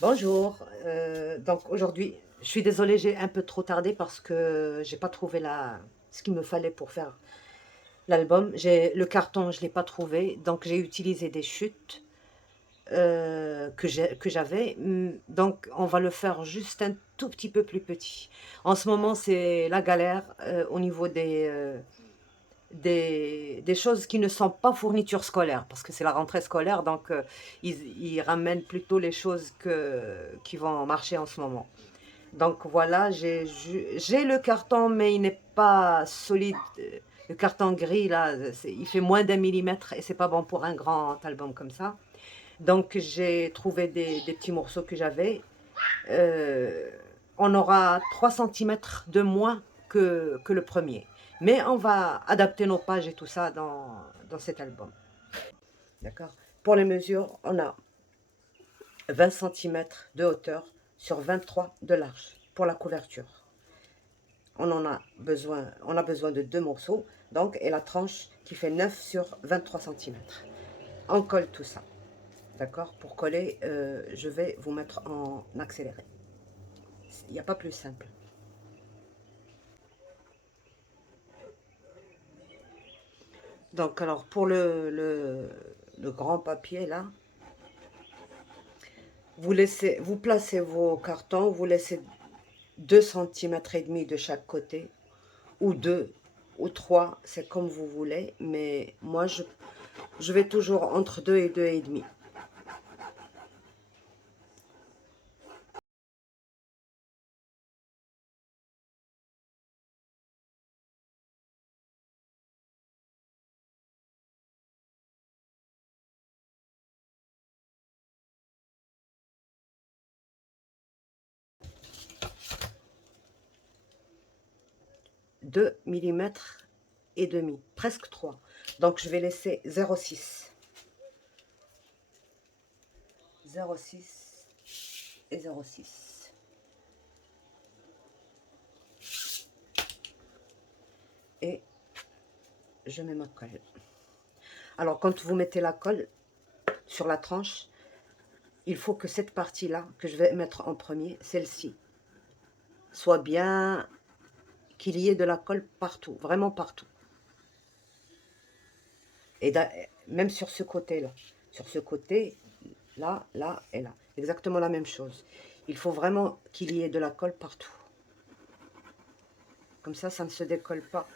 Bonjour, donc aujourd'hui, je suis désolée, j'ai un peu trop tardé parce que j'ai pas trouvé ce qu'il me fallait pour faire l'album. Le carton, je l'ai pas trouvé, donc j'ai utilisé des chutes que j'avais. Donc on va le faire juste un tout petit peu plus petit. En ce moment, c'est la galère au niveau des choses qui ne sont pas fournitures scolaires, parce que c'est la rentrée scolaire, donc ils ramènent plutôt les choses qui vont marcher en ce moment. Donc voilà, j'ai le carton, mais il n'est pas solide. Le carton gris, là, il fait moins d'1 millimètre et c'est pas bon pour un grand album comme ça. Donc j'ai trouvé des petits morceaux que j'avais. Euh, on aura 3 centimètres de moins que le premier. Mais on va adapter nos pages et tout ça dans cet album. D'accord. Pour les mesures, on a 20 centimètres de hauteur sur 23 de large pour la couverture. On a besoin de deux morceaux, donc, et la tranche qui fait 9 sur 23 centimètres. On colle tout ça. D'accord. Pour coller, je vais vous mettre en accéléré. Il n'y a pas plus simple. Donc, alors, pour le grand papier, là, vous placez vos cartons, vous laissez 2 cm et demi de chaque côté, ou 2, ou 3, c'est comme vous voulez, mais moi, je vais toujours entre 2 et 2 et demi. Deux millimètres et demi, presque 3. Donc, je vais laisser 0,6. 0,6 et 0,6. Et je mets ma colle. Alors, quand vous mettez la colle sur la tranche, il faut que cette partie-là, que je vais mettre en premier, celle-ci, soit bien, qu'il y ait de la colle partout, vraiment partout. Et même sur ce côté-là. Sur ce côté, là, là et là. Exactement la même chose. Il faut vraiment qu'il y ait de la colle partout. Comme ça ne se décolle pas.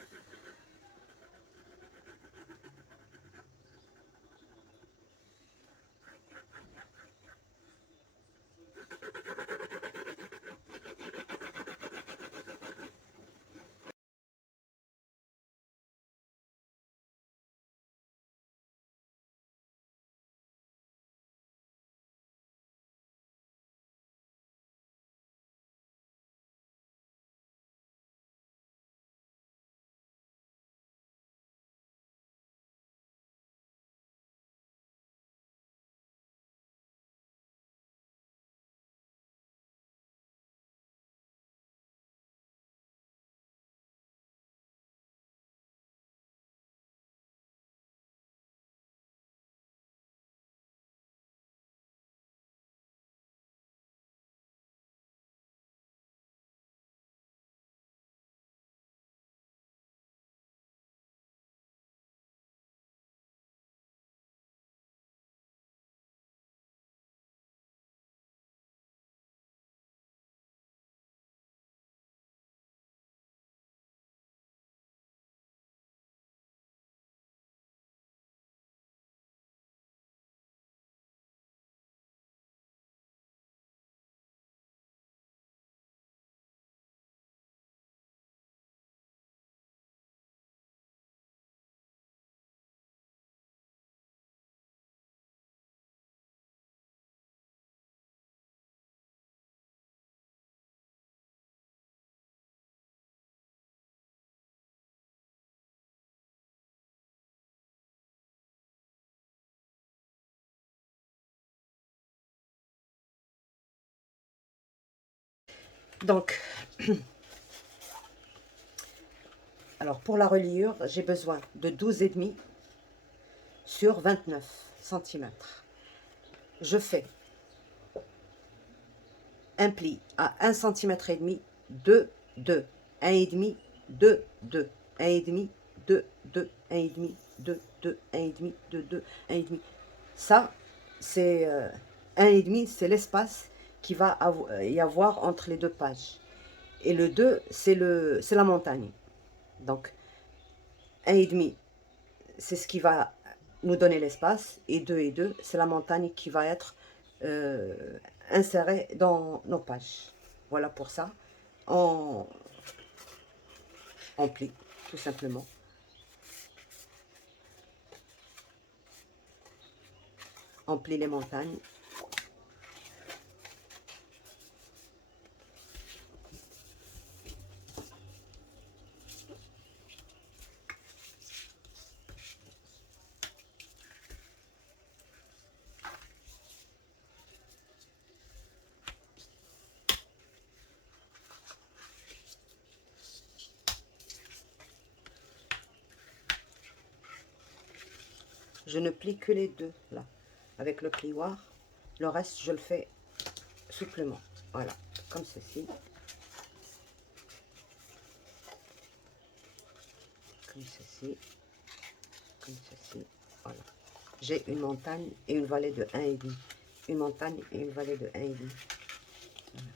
Donc, alors pour la reliure, j'ai besoin de 12,5 sur 29 centimètres. Je fais un pli à 1,5 cm, 2, 2, 1,5, 2, 2, 1,5, 2, 2, 1,5, 2, 2, 1,5, 2, 2, 1,5. Ça, c'est 1,5, c'est l'espace qui va y avoir entre les deux pages. Et le 2, c'est la montagne. Donc, 1,5, c'est ce qui va nous donner l'espace. Et 2, c'est la montagne qui va être insérée dans nos pages. Voilà pour ça. On plie, tout simplement. On plie les montagnes. Je ne plie que les deux, là, avec le plioir. Le reste, je le fais souplement. Voilà, comme ceci. Comme ceci. Comme ceci. Voilà. J'ai une montagne et une vallée de 1,5. Une montagne et une vallée de 1,5. Voilà.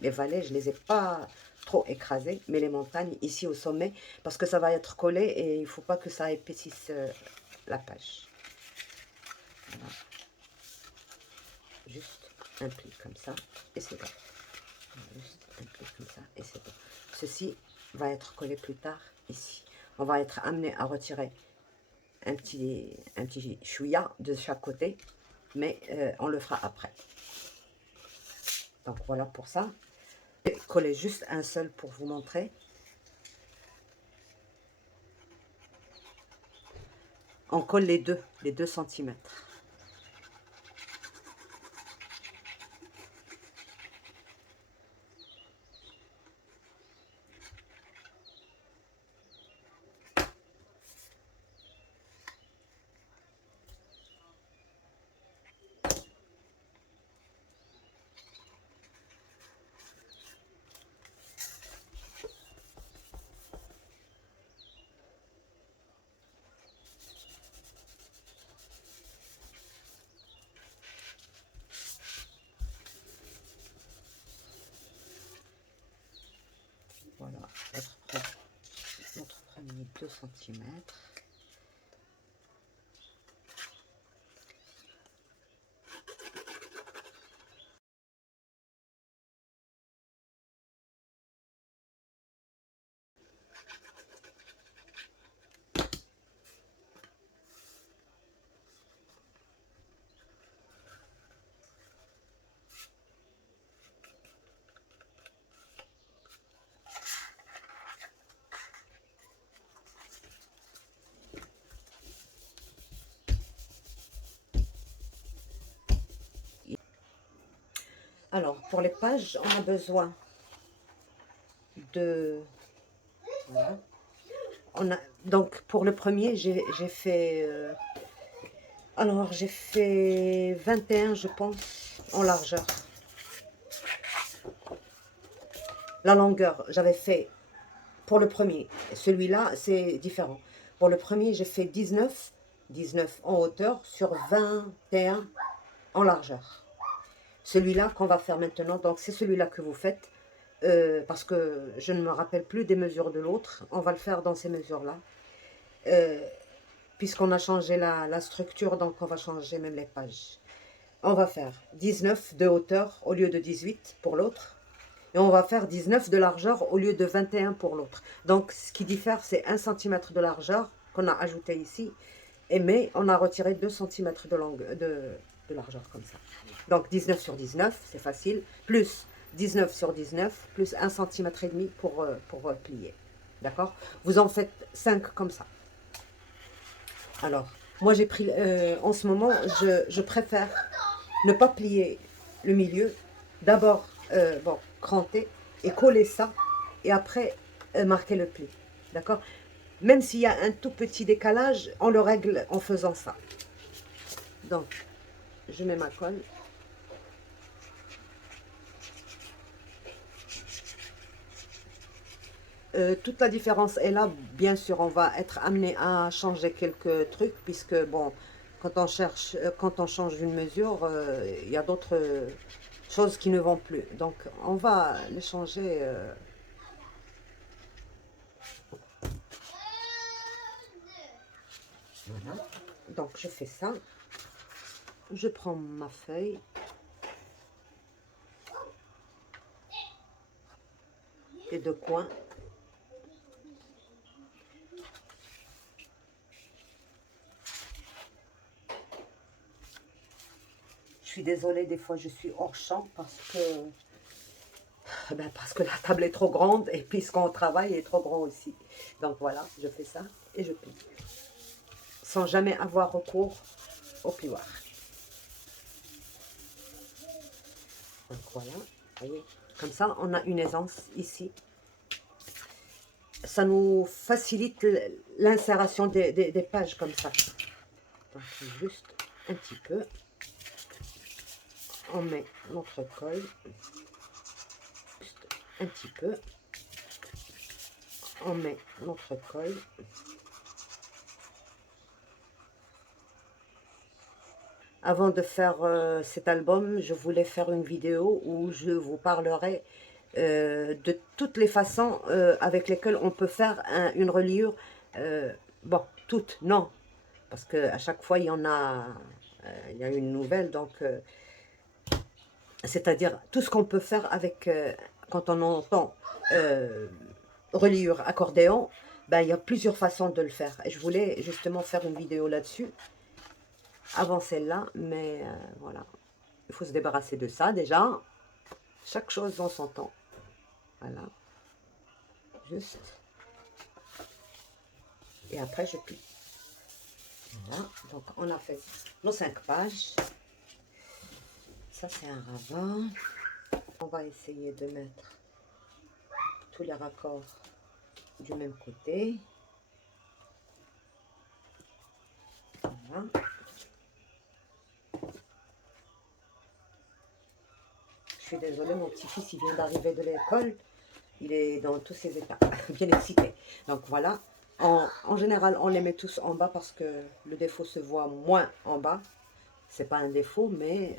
Les vallées, je ne les ai pas trop écrasées, mais les montagnes ici au sommet, parce que ça va être collé et il ne faut pas que ça épaississe la page. Voilà. Juste un pli comme ça et c'est bon. Juste un pli comme ça et c'est bon. Ceci va être collé plus tard ici. On va être amené à retirer un petit chouïa de chaque côté, mais on le fera après. Donc voilà pour ça. Je vais coller juste un seul pour vous montrer. On colle les 2 cm. Voilà, notre premier 2 cm. Alors, pour les pages, on a besoin de... Voilà. Donc, pour le premier, j'ai fait... alors, j'ai fait 21, je pense, en largeur. La longueur, j'avais fait... Pour le premier, celui-là, c'est différent. Pour le premier, j'ai fait 19 en hauteur sur 21 en largeur. Celui-là qu'on va faire maintenant, donc c'est celui-là que vous faites, parce que je ne me rappelle plus des mesures de l'autre. On va le faire dans ces mesures-là. Puisqu'on a changé la structure, donc on va changer même les pages. On va faire 19 de hauteur au lieu de 18 pour l'autre. Et on va faire 19 de largeur au lieu de 21 pour l'autre. Donc ce qui diffère, c'est 1 cm de largeur qu'on a ajouté ici. Mais on a retiré 2 cm de largeur comme ça. Donc 19 sur 19, c'est facile. Plus 19 sur 19, plus 1 cm et demi pour plier. D'accord? Vous en faites 5 comme ça. Alors, moi j'ai pris, en ce moment, je préfère ne pas plier le milieu. D'abord, bon, cranter et coller ça. Et après, marquer le pli. D'accord? Même s'il y a un tout petit décalage, on le règle en faisant ça. Donc, je mets ma colle. Toute la différence est là. Bien sûr, on va être amené à changer quelques trucs, puisque bon, quand on change une mesure, il y a d'autres choses qui ne vont plus. Donc, on va les changer. Voilà. Donc, je fais ça. Je prends ma feuille. Les deux coins. Je suis désolée, des fois je suis hors champ parce que la table est trop grande et puis ce qu'on travaille est trop grand aussi. Donc voilà, je fais ça et je plie. Sans jamais avoir recours au plioir. Donc voilà, voyez, comme ça on a une aisance ici. Ça nous facilite l'insération des pages comme ça. Donc juste un petit peu. On met notre colle. Juste un petit peu. On met notre colle. Avant de faire cet album, je voulais faire une vidéo où je vous parlerai de toutes les façons avec lesquelles on peut faire une reliure. Bon, toutes, non, parce qu'à chaque fois, il y a une nouvelle, donc c'est-à-dire tout ce qu'on peut faire avec, quand on entend reliure accordéon, ben, il y a plusieurs façons de le faire. Et je voulais justement faire une vidéo là-dessus, avant celle-là, mais voilà. Il faut se débarrasser de ça déjà. Chaque chose dans son temps. Voilà. Juste. Et après, je plie. Voilà. Donc, on a fait nos 5 pages. Ça, c'est un ravin. On va essayer de mettre tous les raccords du même côté. Voilà. Je suis désolée, mon petit-fils, il vient d'arriver de l'école. Il est dans tous ses états, bien excité. Donc voilà, en général, on les met tous en bas parce que le défaut se voit moins en bas. C'est pas un défaut, mais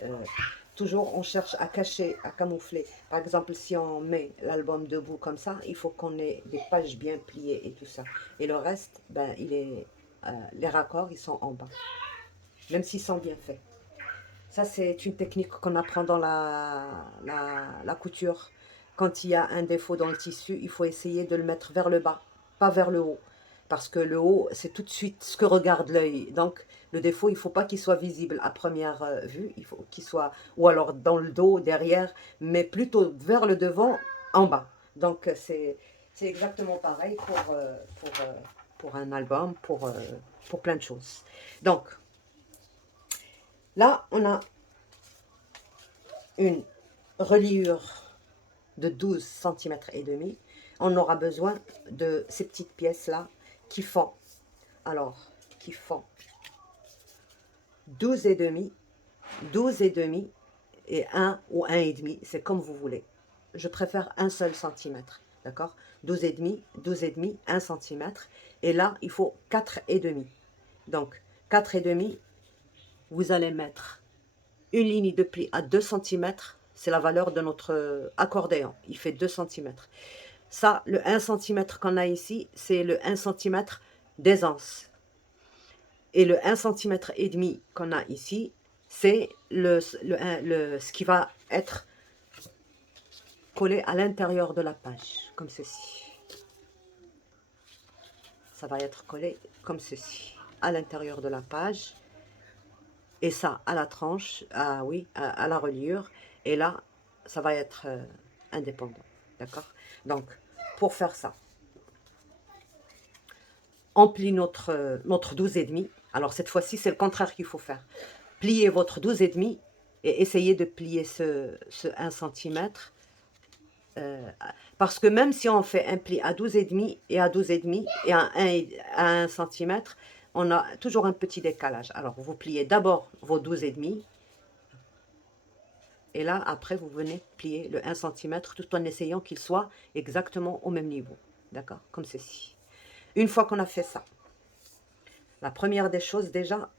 toujours on cherche à cacher, à camoufler. Par exemple, si on met l'album debout comme ça, il faut qu'on ait des pages bien pliées et tout ça. Et le reste, ben, les raccords, ils sont en bas, même s'ils sont bien faits. Ça, c'est une technique qu'on apprend dans la couture. Quand il y a un défaut dans le tissu, il faut essayer de le mettre vers le bas, pas vers le haut. Parce que le haut, c'est tout de suite ce que regarde l'œil. Donc, le défaut, il ne faut pas qu'il soit visible à première vue. Il faut qu'il soit, ou alors dans le dos, derrière, mais plutôt vers le devant, en bas. Donc, c'est exactement pareil pour un album, pour plein de choses. Donc, là, on a une reliure de 12 cm et demi. On aura besoin de ces petites pièces-là qui font, qui font 12 et demi, 12 et demi et 1 ou 1 et demi, c'est comme vous voulez. Je préfère un seul centimètre, d'accord? 12 et demi, 12 et demi, 1 centimètre. Et là, il faut 4 et demi. Donc, 4 et demi, vous allez mettre une ligne de pli à 2 cm, c'est la valeur de notre accordéon, il fait 2 cm. Ça, le 1 cm qu'on a ici, c'est le 1 cm d'aisance. Et le 1 cm et demi qu'on a ici, c'est ce qui va être collé à l'intérieur de la page, comme ceci. Ça va être collé comme ceci, à l'intérieur de la page. Et ça, à la tranche, oui, à la reliure. Et là, ça va être indépendant. D'accord? Donc, pour faire ça, on plie notre 12 et demi. Alors, cette fois-ci, c'est le contraire qu'il faut faire. Pliez votre 12 et demi et essayez de plier ce 1 cm. Parce que même si on fait un pli à 12 et demi et à 12 et demi et à 1 cm, on a toujours un petit décalage. Alors, vous pliez d'abord vos 12 et demi. Et là, après, vous venez plier le 1 cm tout en essayant qu'il soit exactement au même niveau. d'accord? Comme ceci. Une fois qu'on a fait ça, la première des choses, déjà,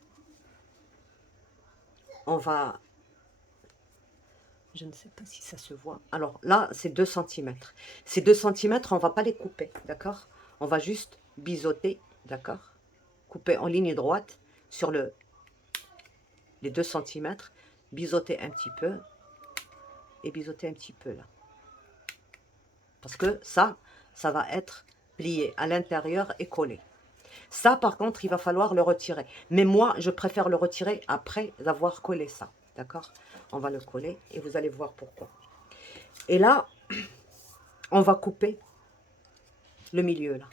on va... Je ne sais pas si ça se voit. Alors là, c'est 2 centimètres. Ces 2 centimètres, on ne va pas les couper, d'accord? On va juste biseauter, d'accord? Couper en ligne droite sur les 2 centimètres. Biseauter un petit peu. Et biseauter un petit peu là. Parce que ça va être plié à l'intérieur et collé. Ça, par contre, il va falloir le retirer. Mais moi, je préfère le retirer après avoir collé ça. D'accord? On va le coller et vous allez voir pourquoi. Et là, on va couper le milieu là.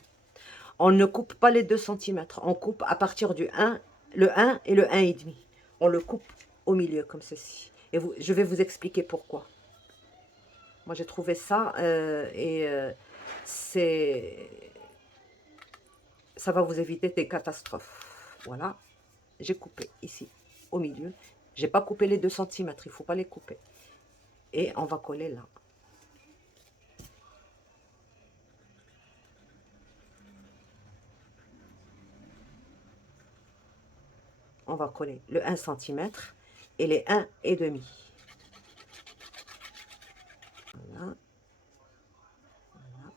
On ne coupe pas les 2 centimètres. On coupe à partir du 1, le 1 et le 1,5. On le coupe au milieu comme ceci. Et je vais vous expliquer pourquoi. Moi, j'ai trouvé ça ça va vous éviter des catastrophes. Voilà. J'ai coupé ici, au milieu. J'ai pas coupé les 2 centimètres. Il ne faut pas les couper. Et on va coller là. On va coller le 1 centimètre et les 1,5. Voilà. Voilà.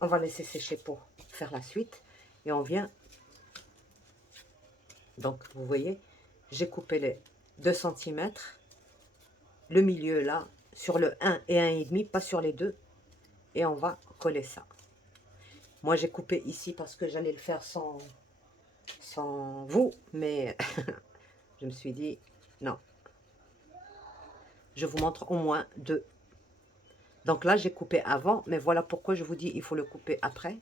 On va laisser sécher pour faire la suite. Et on vient. Donc, vous voyez, j'ai coupé les 2 centimètres. Le milieu là, sur le 1 et 1,5, pas sur les deux. Et on va coller ça. Moi, j'ai coupé ici parce que j'allais le faire sans vous. Mais je me suis dit, non. Je vous montre au moins 2. Donc là, j'ai coupé avant. Mais voilà pourquoi je vous dis, il faut le couper après.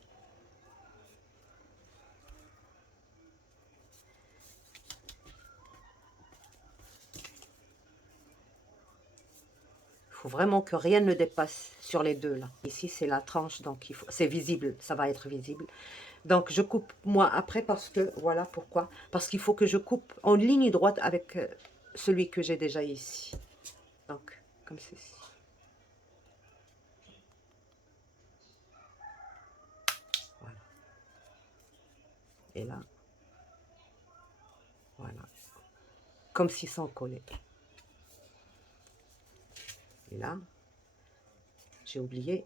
Il faut vraiment que rien ne dépasse sur les deux là. Ici, c'est la tranche, donc c'est visible, ça va être visible. Donc, je coupe moi après parce que, voilà pourquoi. Parce qu'il faut que je coupe en ligne droite avec celui que j'ai déjà ici. Donc, comme ceci. Voilà. Et là, voilà. Comme si sans coller. Et là, j'ai oublié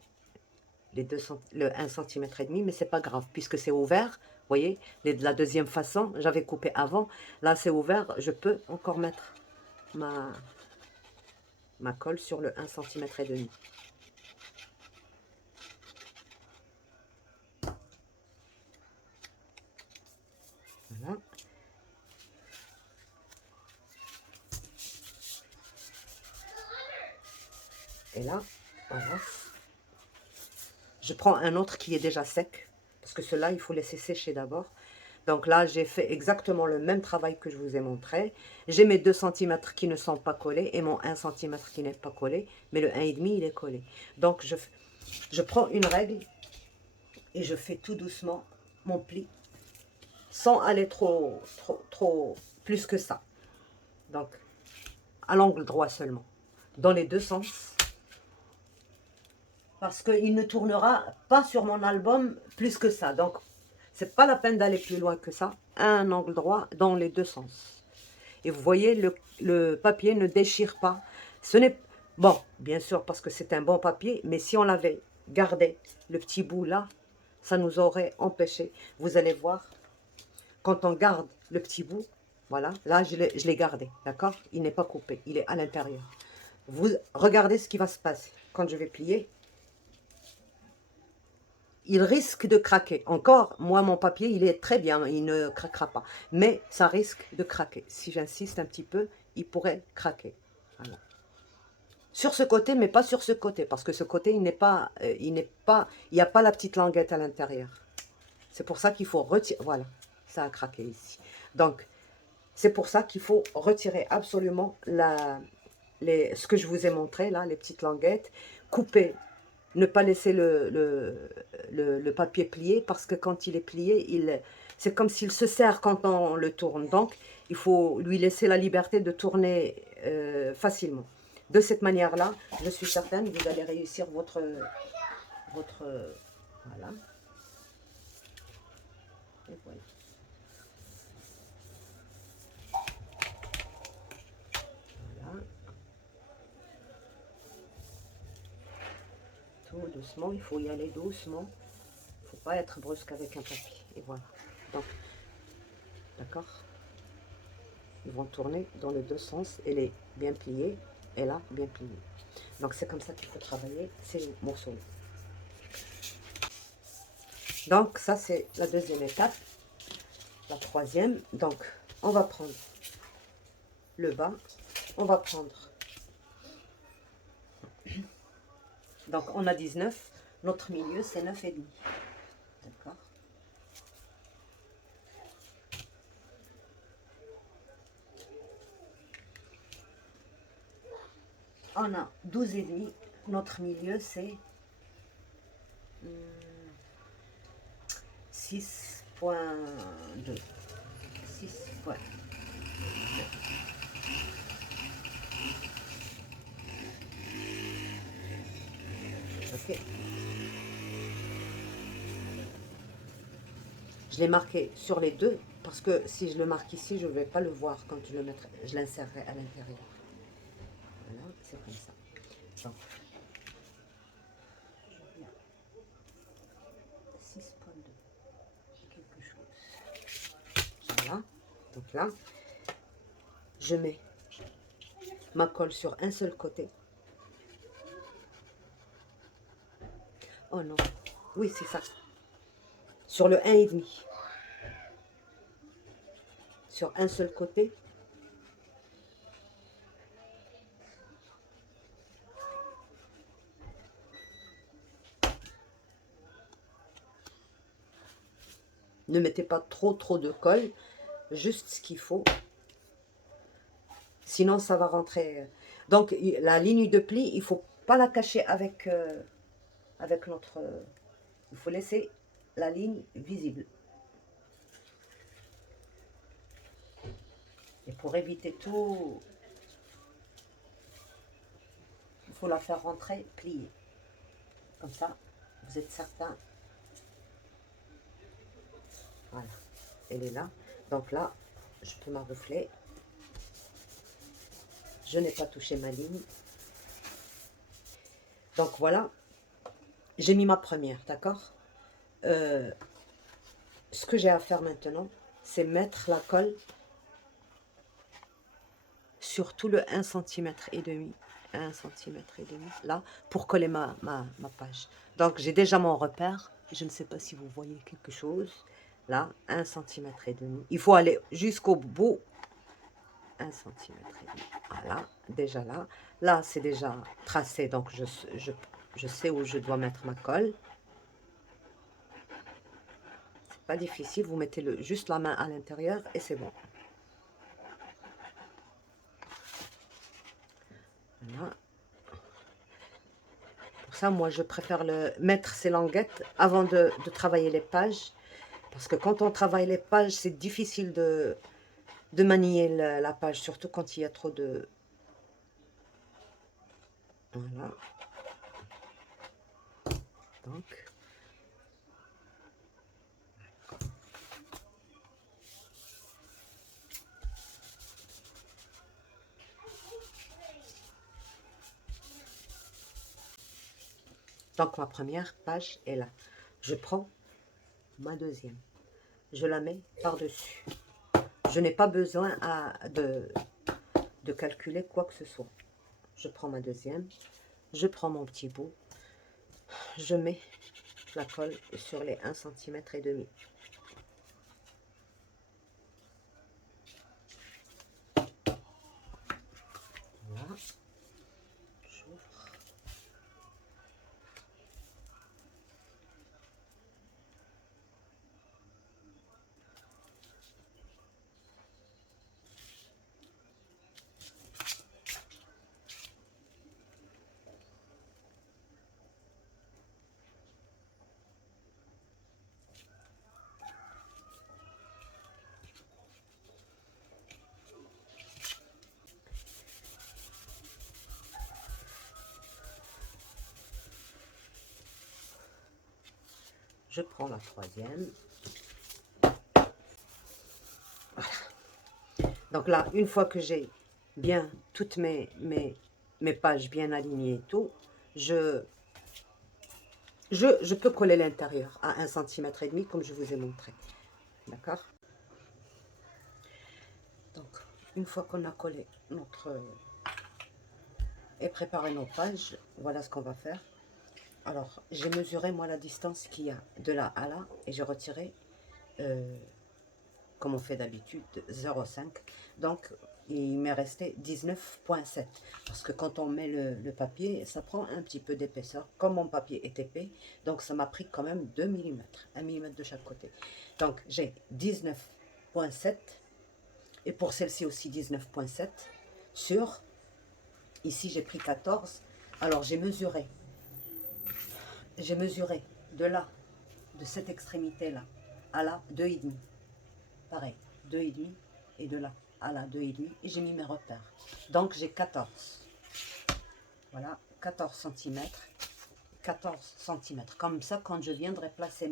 le 1 cm et demi, mais c'est pas grave, puisque c'est ouvert. Vous voyez, de la deuxième façon, j'avais coupé avant. Là, c'est ouvert, je peux encore mettre ma colle sur le 1 cm et demi. Voilà. Et là, voilà. Je prends un autre qui est déjà sec, parce que cela il faut laisser sécher d'abord. Donc là, j'ai fait exactement le même travail que je vous ai montré. J'ai mes 2 centimètres qui ne sont pas collés et mon 1 cm qui n'est pas collé, mais le 1,5 il est collé. Donc je prends une règle et je fais tout doucement mon pli, sans aller trop plus que ça. Donc, à l'angle droit seulement, dans les deux sens. Parce qu'il ne tournera pas sur mon album plus que ça. Donc, c'est pas la peine d'aller plus loin que ça. Un angle droit dans les deux sens. Et vous voyez, le papier ne déchire pas. Ce n'est bon, bien sûr, parce que c'est un bon papier, mais si on l'avait gardé, le petit bout là, ça nous aurait empêché. Vous allez voir, quand on garde le petit bout, voilà, là je l'ai gardé, d'accord? Il n'est pas coupé, il est à l'intérieur. Vous regardez ce qui va se passer quand je vais plier. Il risque de craquer. Encore, moi, mon papier, il est très bien, il ne craquera pas. Mais ça risque de craquer. Si j'insiste un petit peu, il pourrait craquer. Voilà. Sur ce côté, mais pas sur ce côté, parce que ce côté, il n'y a pas la petite languette à l'intérieur. C'est pour ça qu'il faut retirer. Voilà, ça a craqué ici. Donc, c'est pour ça qu'il faut retirer absolument ce que je vous ai montré, là, les petites languettes, couper ne pas laisser le papier plié, parce que quand il est plié, c'est comme s'il se serre quand on le tourne. Donc, il faut lui laisser la liberté de tourner facilement. De cette manière-là, je suis certaine que vous allez réussir votre voilà. Et voilà. Voilà. Tout doucement, il faut y aller doucement. Il ne faut pas être brusque avec un papier. Et voilà. Donc, d'accord? Ils vont tourner dans les deux sens. Elle est bien pliée et là, bien pliée. Donc, c'est comme ça qu'il faut travailler ces morceaux. Donc, ça, c'est la deuxième étape. La troisième. Donc, on va prendre le bas. On va prendre. Donc, on a 19. Notre milieu, c'est 9,5. D'accord? On a 12,5. Notre milieu, c'est 6,2. 6,2. Ok. Je l'ai marqué sur les deux, parce que si je le marque ici, je ne vais pas le voir quand je l'insérerai à l'intérieur. Voilà, c'est comme ça. Donc, 6,2. Quelque chose. Voilà. Donc là, je mets ma colle sur un seul côté. Oh non. Oui, c'est ça. Sur le 1,5. Sur un seul côté. Ne mettez pas trop de colle. Juste ce qu'il faut. Sinon, ça va rentrer. Donc, la ligne de pli, il ne faut pas la cacher avec notre... il faut laisser la ligne visible. Et pour éviter tout, il faut la faire rentrer pliée. Comme ça, vous êtes certain. Voilà, elle est là. Donc là, je peux m'arroufler. Je n'ai pas touché ma ligne. Donc voilà, j'ai mis ma première, d'accord? Ce que j'ai à faire maintenant, c'est mettre la colle sur tout le 1,5 cm. 1,5 cm, là, pour coller ma page. Donc, j'ai déjà mon repère. Je ne sais pas si vous voyez quelque chose. Là, 1,5 cm. Il faut aller jusqu'au bout. 1,5 cm. Voilà, déjà là. Là, c'est déjà tracé, donc je sais où je dois mettre ma colle. C'est pas difficile, vous mettez juste la main à l'intérieur et c'est bon. Voilà. Pour ça, moi, je préfère mettre ces languettes avant de travailler les pages. Parce que quand on travaille les pages, c'est difficile de manier la page, surtout quand il y a trop de... Voilà. Donc ma première page est là. Je prends ma deuxième. Je la mets par-dessus. Je n'ai pas besoin de calculer quoi que ce soit. Je prends ma deuxième. Je prends mon petit bout. Je mets la colle sur les 1,5 cm. Voilà. J'ouvre. je prends la troisième. Donc là, une fois que j'ai bien toutes mes pages bien alignées et tout, je peux coller l'intérieur à 1,5 cm comme je vous ai montré. D'accord? Donc, une fois qu'on a collé notre et préparé nos pages, voilà ce qu'on va faire. Alors, j'ai mesuré moi la distance qu'il y a de là à là et j'ai retiré, comme on fait d'habitude, 0,5. Donc, il m'est resté 19,7. Parce que quand on met le papier, ça prend un petit peu d'épaisseur. Comme mon papier est épais, donc ça m'a pris quand même 2 mm, 1 mm de chaque côté. Donc, j'ai 19,7. Et pour celle-ci aussi 19,7 sur, ici j'ai pris 14. Alors j'ai mesuré de là, de cette extrémité là à là 2,5. Pareil, 2,5 et de là à là 2,5 et j'ai mis mes repères. Donc j'ai 14. Voilà, 14 cm. 14 cm. Comme ça, quand je viendrai placer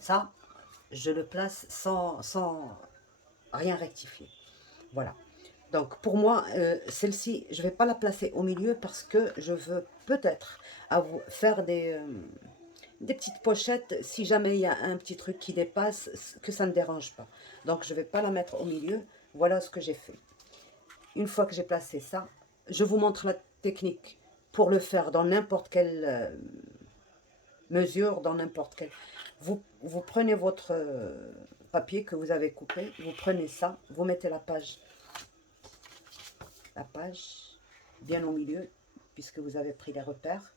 ça, je le place sans rien rectifier. Voilà. Donc pour moi, celle-ci, je ne vais pas la placer au milieu parce que je veux peut-être faire des petites pochettes si jamais il y a un petit truc qui dépasse, que ça ne dérange pas. Donc je ne vais pas la mettre au milieu. Voilà ce que j'ai fait. Une fois que j'ai placé ça, je vous montre la technique pour le faire dans n'importe quelle mesure, dans n'importe quelle... Vous prenez votre papier que vous avez coupé, vous prenez ça, vous mettez la page bien au milieu, puisque vous avez pris les repères,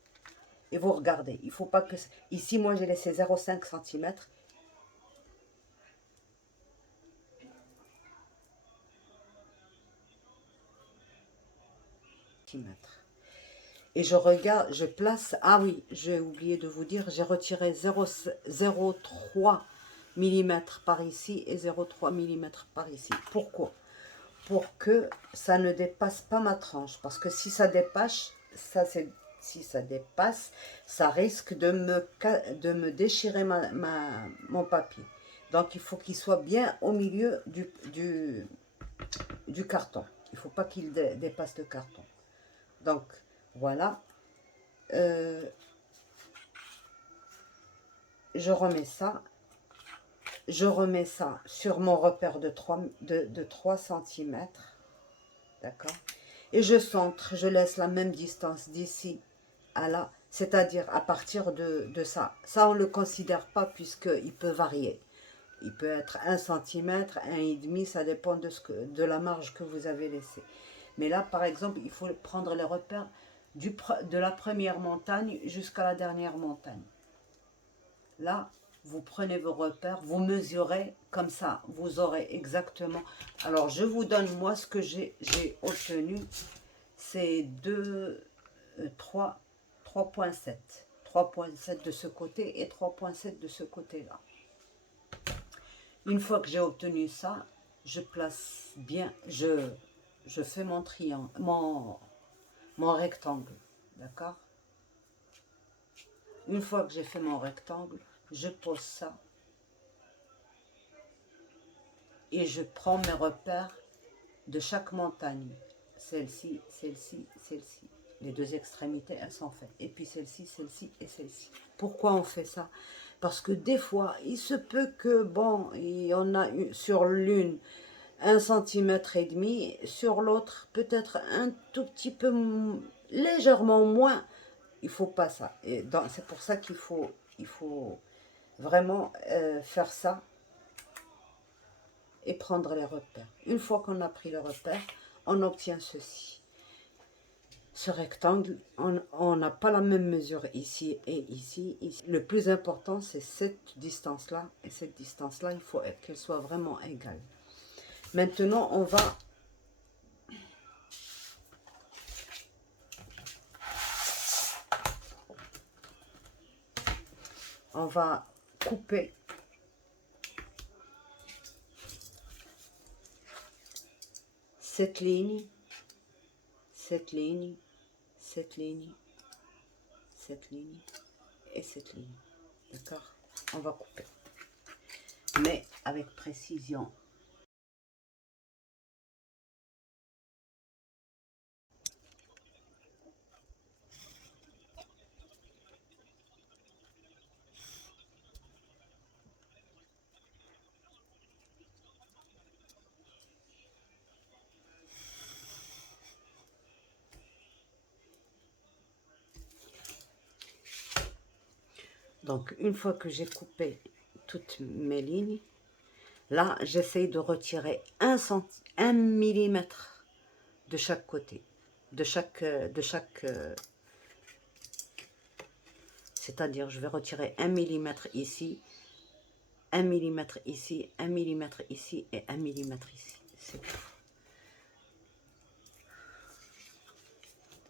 et vous regardez. Il faut pas que... Ici, moi, j'ai laissé 0,5 cm. Et je regarde, je place... Ah oui, j'ai oublié de vous dire, j'ai retiré 0,3 mm par ici et 0,3 mm par ici. Pourquoi? Pour que ça ne dépasse pas ma tranche. Parce que si ça dépasse, si ça dépasse, ça risque de me déchirer mon papier. Donc il faut qu'il soit bien au milieu du carton. Il ne faut pas qu'il dépasse le carton. Donc voilà. Je remets ça. Je remets ça sur mon repère de 3 cm. D'accord? Et je centre, je laisse la même distance d'ici à là, c'est-à-dire à partir de ça. Ça, on ne le considère pas puisqu'il peut varier. Il peut être 1 cm, 1,5, ça dépend de la marge que vous avez laissée. Mais là, par exemple, il faut prendre les repères de la première montagne jusqu'à la dernière montagne. Là, vous prenez vos repères, vous mesurez comme ça, vous aurez exactement. Alors, je vous donne moi ce que j'ai obtenu, c'est 3,7. 3,7 de ce côté et 3,7 de ce côté-là. Une fois que j'ai obtenu ça, je place bien, je fais mon triangle, mon rectangle, d'accord? Une fois que j'ai fait mon rectangle, je pose ça et je prends mes repères de chaque montagne. Celle-ci, celle-ci, celle-ci. Les deux extrémités, elles sont faites. Et puis celle-ci, celle-ci et celle-ci. Pourquoi on fait ça? Parce que des fois, il se peut que, bon, il y en a sur l'une 1,5 cm, sur l'autre peut-être un tout petit peu légèrement moins. Il faut pas ça. C'est pour ça qu'il faut vraiment faire ça et prendre les repères. Une fois qu'on a pris le repère, on obtient ceci. Ce rectangle, on n'a pas la même mesure ici et ici, ici. Le plus important, c'est cette distance-là. Et cette distance-là, il faut qu'elle soit vraiment égale. Maintenant, on va couper cette ligne, cette ligne, cette ligne, cette ligne et cette ligne. D'accord? On va couper. Mais avec précision. Donc, une fois que j'ai coupé toutes mes lignes, là, j'essaye de retirer 1 millimètre de chaque côté, c'est-à-dire, je vais retirer 1 millimètre ici, 1 millimètre ici, 1 millimètre ici et 1 millimètre ici. C'est tout.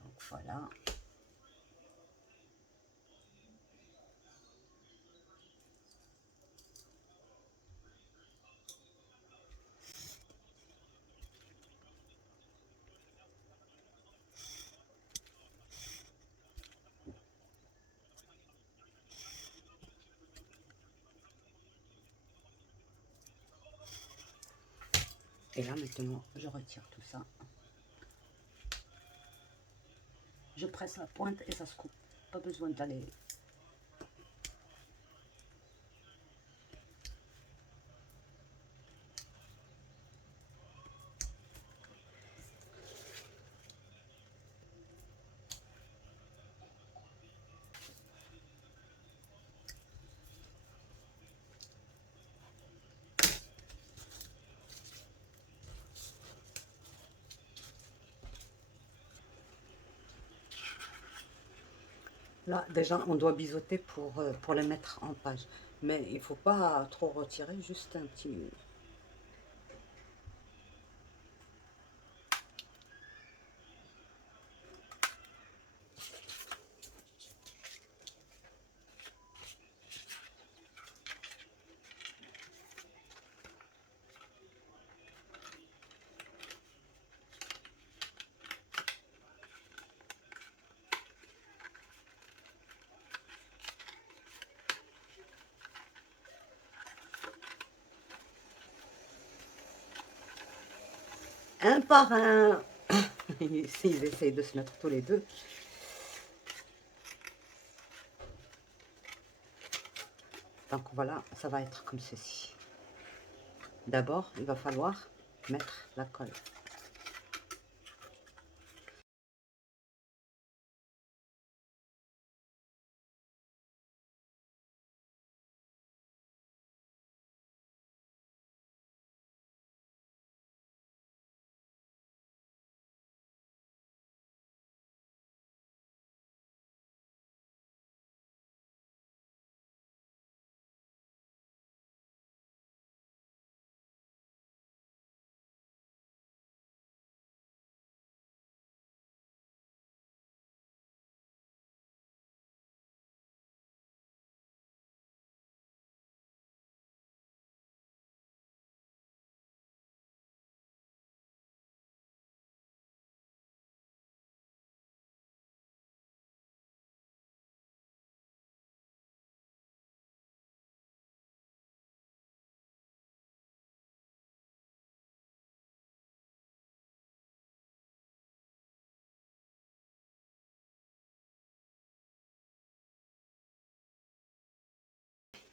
Donc, voilà. Et là, maintenant, je retire tout ça. Je presse la pointe et ça se coupe. Pas besoin d'aller... Là, déjà, on doit biseauter pour les mettre en page. Mais il ne faut pas trop retirer, juste un petit... Un par un. Ici, ils essayent de se mettre tous les deux. Donc voilà, ça va être comme ceci. D'abord, il va falloir mettre la colle.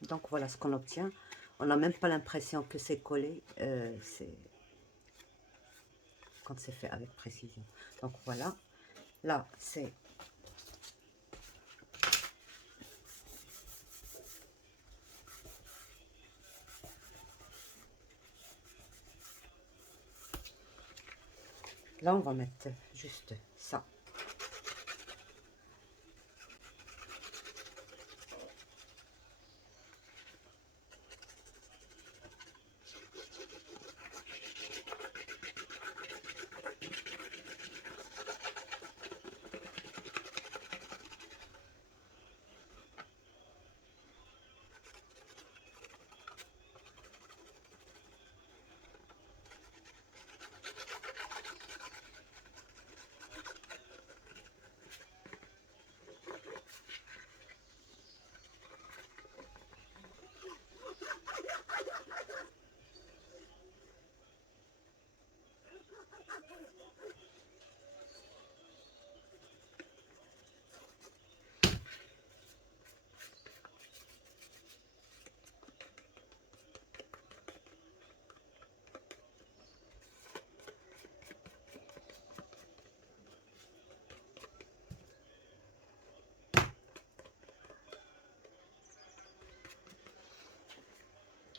Donc voilà ce qu'on obtient. On n'a même pas l'impression que c'est collé. C'est quand c'est fait avec précision. Donc voilà. Là, c'est... Là, on va mettre juste ça.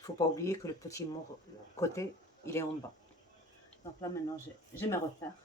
faut pas oublier que le petit côté, il est en bas. Donc là, maintenant, j'ai mes repères.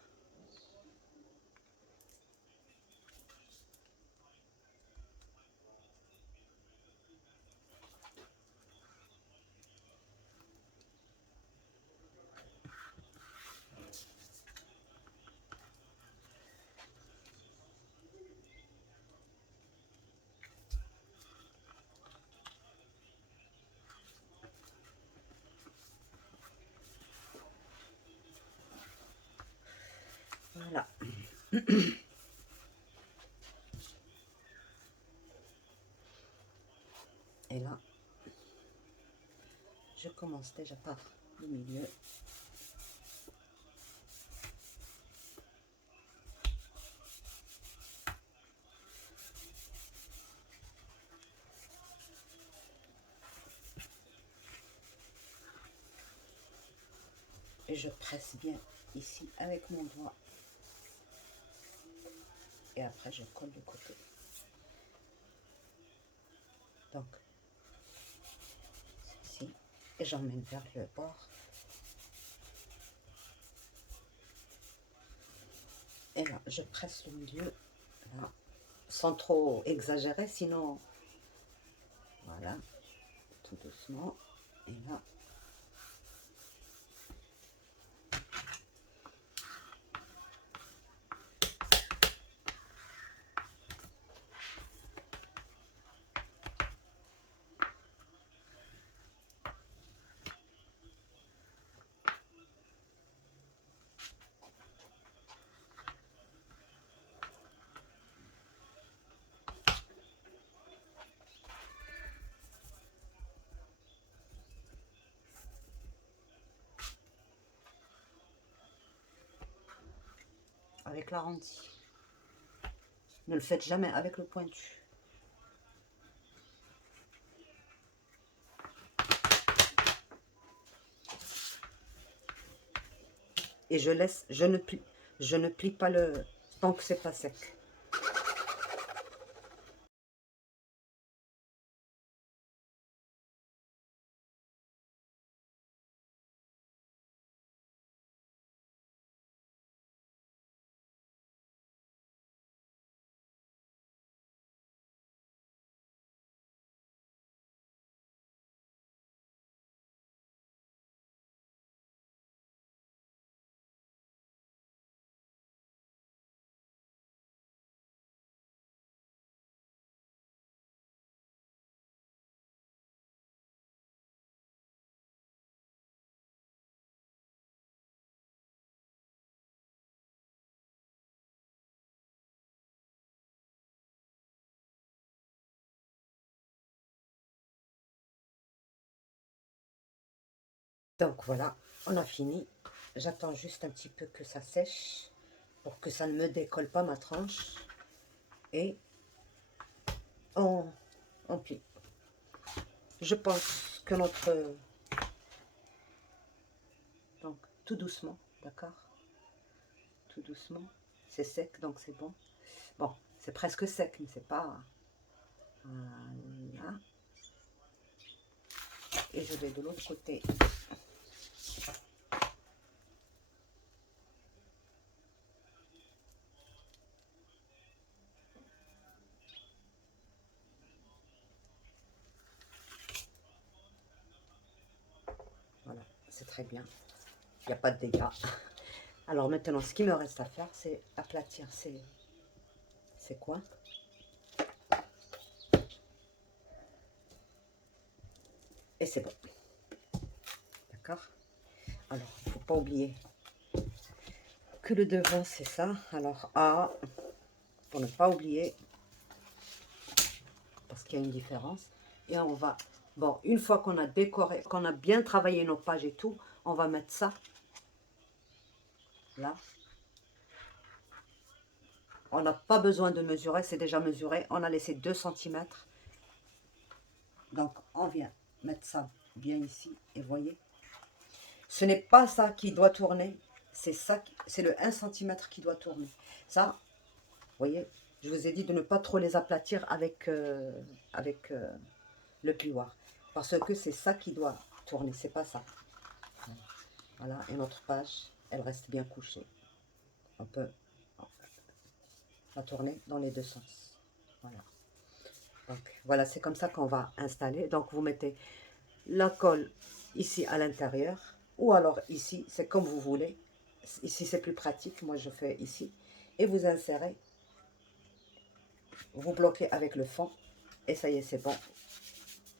Voilà. Et là, je commence déjà par le milieu. Et je presse bien ici avec mon doigt. Et après, je colle de côté. Donc, ici. Et j'emmène vers le bord. Et là, je presse le milieu, là, sans trop exagérer, sinon, voilà, tout doucement. Et là, avec l'arrondi. Ne le faites jamais avec le pointu. Et je laisse, je ne plie pas le tant que c'est pas sec. Donc voilà, on a fini. J'attends juste un petit peu que ça sèche pour que ça ne me décolle pas ma tranche. Et on plie. Je pense que notre... Donc, tout doucement, d'accord? Tout doucement. C'est sec, donc c'est bon. Bon, c'est presque sec, mais c'est pas... Voilà. Et je vais de l'autre côté. Voilà, c'est très bien. Il n'y a pas de dégâts. Alors maintenant, ce qui me reste à faire, c'est aplatir ces coins. Et c'est bon. D'accord? Alors, il ne faut pas oublier que le devant, c'est ça. Alors, A, pour ne pas oublier, parce qu'il y a une différence. Et on va... Bon, une fois qu'on a décoré, qu'on a bien travaillé nos pages et tout, on va mettre ça. Là. On n'a pas besoin de mesurer, c'est déjà mesuré. On a laissé 2 cm. Donc, on vient mettre ça bien ici. Et voyez, ce n'est pas ça qui doit tourner. C'est ça, c'est le 1 cm qui doit tourner. Ça, vous voyez, je vous ai dit de ne pas trop les aplatir avec le plioir. Parce que c'est ça qui doit tourner, c'est pas ça. Voilà, et notre page, elle reste bien couchée. On peut la tourner dans les deux sens. Voilà. Donc, voilà, c'est comme ça qu'on va installer. Donc, vous mettez la colle ici à l'intérieur, ou alors ici, c'est comme vous voulez. Ici, c'est plus pratique. Moi, je fais ici. Et vous insérez, vous bloquez avec le fond, et ça y est, c'est bon.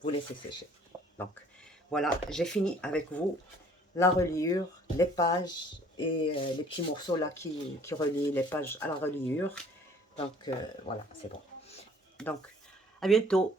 Vous laissez sécher. Donc, voilà, j'ai fini avec vous la reliure, les pages et les petits morceaux là qui relient les pages à la reliure. Donc, voilà, c'est bon. Donc, à bientôt.